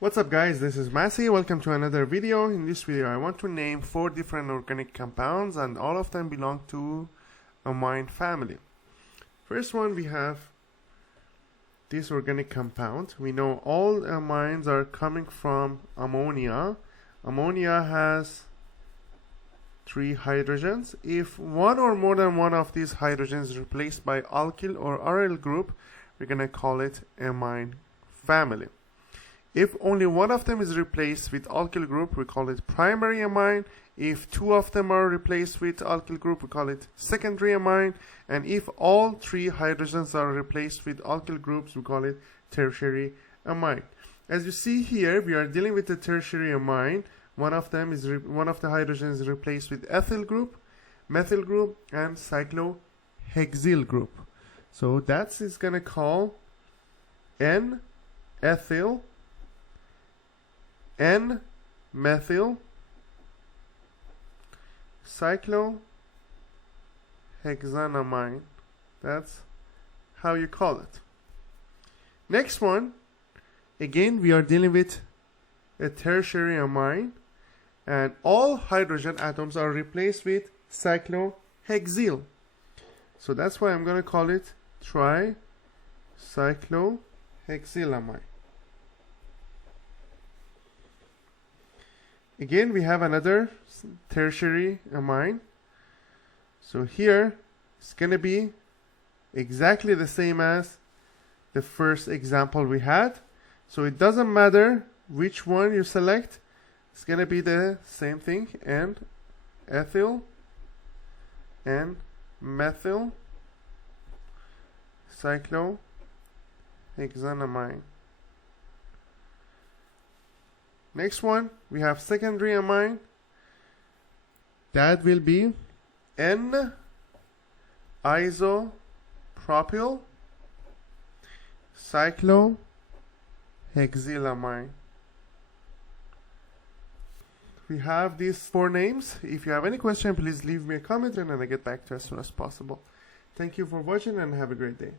What's up guys, this is Massey. Welcome to another video. In this video I want to name 4 different organic compounds and all of them belong to amine family. First one, we have this organic compound. We know all amines are coming from ammonia. Ammonia has 3 hydrogens. If one or more than one of these hydrogens is replaced by alkyl or aryl group, we're going to call it amine family. If only one of them is replaced with alkyl group, we call it primary amine. If 2 of them are replaced with alkyl group, we call it secondary amine. And if all 3 hydrogens are replaced with alkyl groups, we call it tertiary amine. As you see here, we are dealing with the tertiary amine. One of the hydrogens is replaced with ethyl group, methyl group, and cyclohexyl group. So that is gonna call N-ethyl, N-methyl, cyclohexanamine. That's how you call it. Next one, again we are dealing with a tertiary amine, and all hydrogen atoms are replaced with cyclohexyl. So that's why I'm going to call it tricyclohexylamine. Again, we have another tertiary amine. So here, it's going to be exactly the same as the first example we had. So it doesn't matter which one you select. It's going to be the same thing. And ethyl and methyl cyclohexanamine. Next one, we have secondary amine. That will be N-isopropyl cyclohexylamine. We have these 4 names. If you have any question, please leave me a comment and I'll get back to you as soon as possible. Thank you for watching and have a great day.